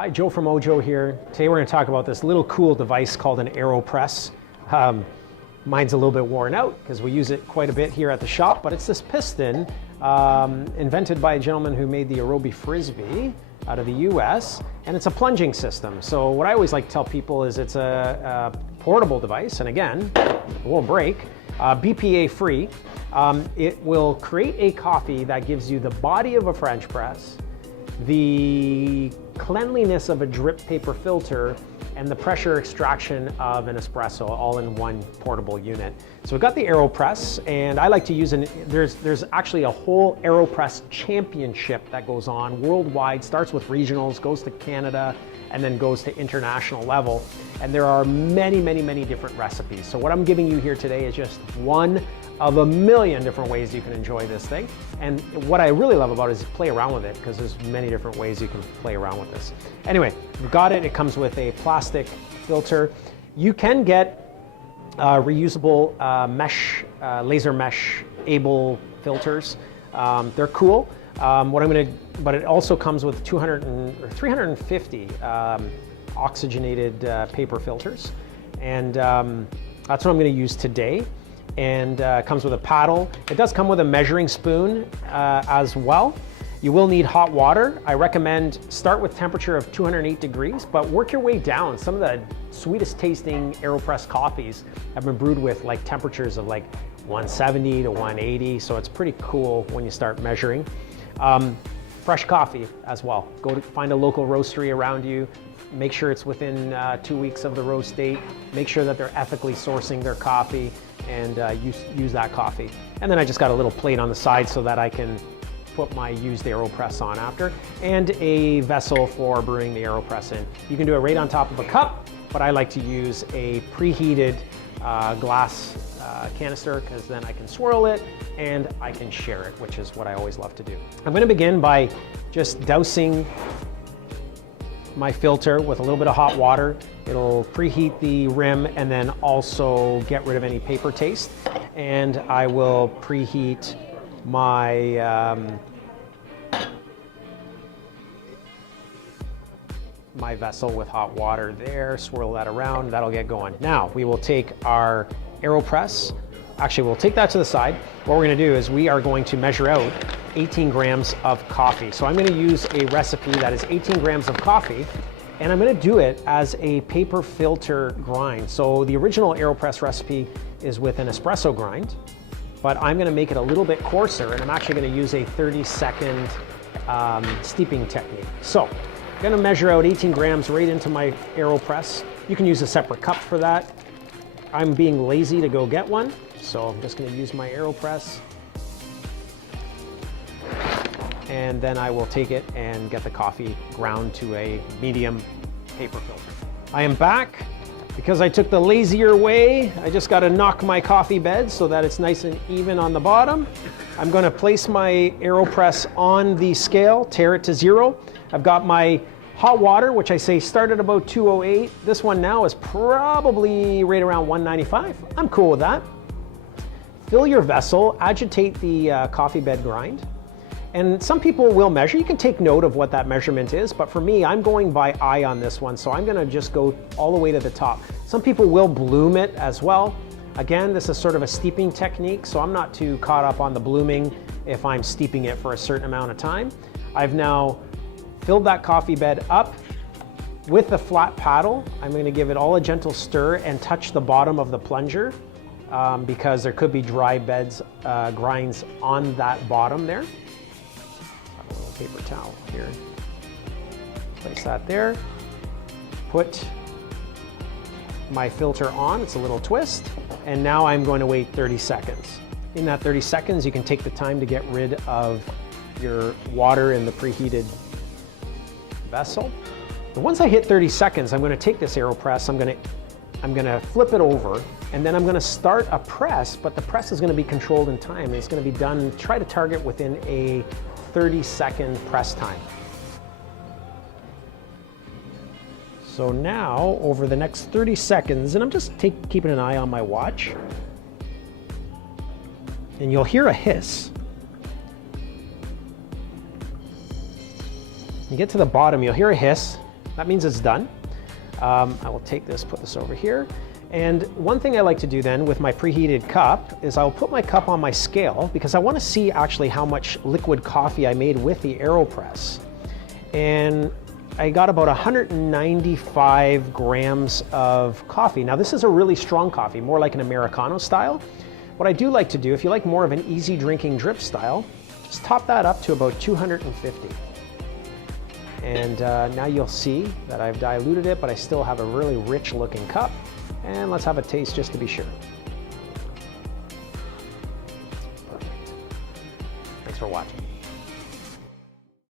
Hi, Joe from o-joe here. Today we're going to talk about this little cool device called an Aeropress. Mine's a little bit worn out because we use it quite a bit here at the shop, but it's this piston invented by a gentleman who made the Aeropress Frisbee out of the US, and it's a plunging system. So what I always like to tell people is it's a portable device, and again, it won't break, BPA free. It will create a coffee that gives you the body of a French press, the cleanliness of a drip paper filter, and the pressure extraction of an espresso, all in one portable unit. So we've got the Aeropress, and I like to use there's actually a whole Aeropress championship that goes on worldwide, starts with regionals, goes to Canada, and then goes to international level. And there are many, many, many different recipes. So what I'm giving you here today is just one of a million different ways you can enjoy this thing. And what I really love about it is play around with it, because there's many different ways you can play around with this. Anyway, we've got it. It comes with a plastic filter. You can get reusable laser mesh able filters. They're cool. But it also comes with 350 oxygenated paper filters. And that's what I'm gonna use today. And comes with a paddle. It does come with a measuring spoon as well. You will need hot water. I recommend start with temperature of 208 degrees, but work your way down. Some of the sweetest tasting Aeropress coffees have been brewed with like temperatures of like 170 to 180, so it's pretty cool when you start measuring. Fresh coffee as well. Go to find a local roastery around you. Make sure it's within 2 weeks of the roast date. Make sure that they're ethically sourcing their coffee, and use that coffee. And then I just got a little plate on the side so that I can put my used Aeropress on after, and a vessel for brewing the Aeropress in. You can do it right on top of a cup, but I like to use a preheated glass canister, because then I can swirl it and I can share it, which is what I always love to do. I'm going to begin by just dousing my filter with a little bit of hot water. It'll preheat the rim and then also get rid of any paper taste. And I will preheat my my vessel with hot water there, swirl that around, that'll get going. Now we will take our Aeropress. Actually, we'll take that to the side. What we're gonna do is we are going to measure out 18 grams of coffee. So I'm gonna use a recipe that is 18 grams of coffee, and I'm gonna do it as a paper filter grind. So the original Aeropress recipe is with an espresso grind, but I'm gonna make it a little bit coarser, and I'm actually gonna use a 30-second steeping technique. So I'm gonna measure out 18 grams right into my Aeropress. You can use a separate cup for that. I'm being lazy to go get one, so I'm just gonna use my Aeropress. And then I will take it and get the coffee ground to a medium paper filter. I am back. Because I took the lazier way, I just gotta knock my coffee bed so that it's nice and even on the bottom. I'm gonna place my Aeropress on the scale, tare it to 0. I've got my hot water, which I say start at about 208. This one now is probably right around 195. I'm cool with that. Fill your vessel, agitate the coffee bed grind. And some people will measure. You can take note of what that measurement is, but for me, I'm going by eye on this one, so I'm gonna just go all the way to the top. Some people will bloom it as well. Again, this is sort of a steeping technique, so I'm not too caught up on the blooming if I'm steeping it for a certain amount of time. I've now filled that coffee bed up with the flat paddle. I'm gonna give it all a gentle stir and touch the bottom of the plunger because there could be dry beds, grinds on that bottom there. Paper towel here. Place that there. Put my filter on. It's a little twist. And now I'm going to wait 30 seconds. In that 30 seconds, you can take the time to get rid of your water in the preheated vessel. And once I hit 30 seconds, I'm going to take this Aeropress. I'm going to flip it over, and then I'm going to start a press, but the press is going to be controlled in time. And it's going to be done, try to target within a 30-second press time. So now, over the next 30 seconds, and I'm just keeping an eye on my watch, and you'll hear a hiss. You get to the bottom, you'll hear a hiss, That means it's done. I will take this, put this over here. And one thing I like to do then with my preheated cup is I'll put my cup on my scale because I want to see actually how much liquid coffee I made with the Aeropress. And I got about 195 grams of coffee. Now this is a really strong coffee, more like an Americano style. What I do like to do, if you like more of an easy drinking drip style, just top that up to about 250. And now you'll see that I've diluted it, but I still have a really rich looking cup. And let's have a taste just to be sure.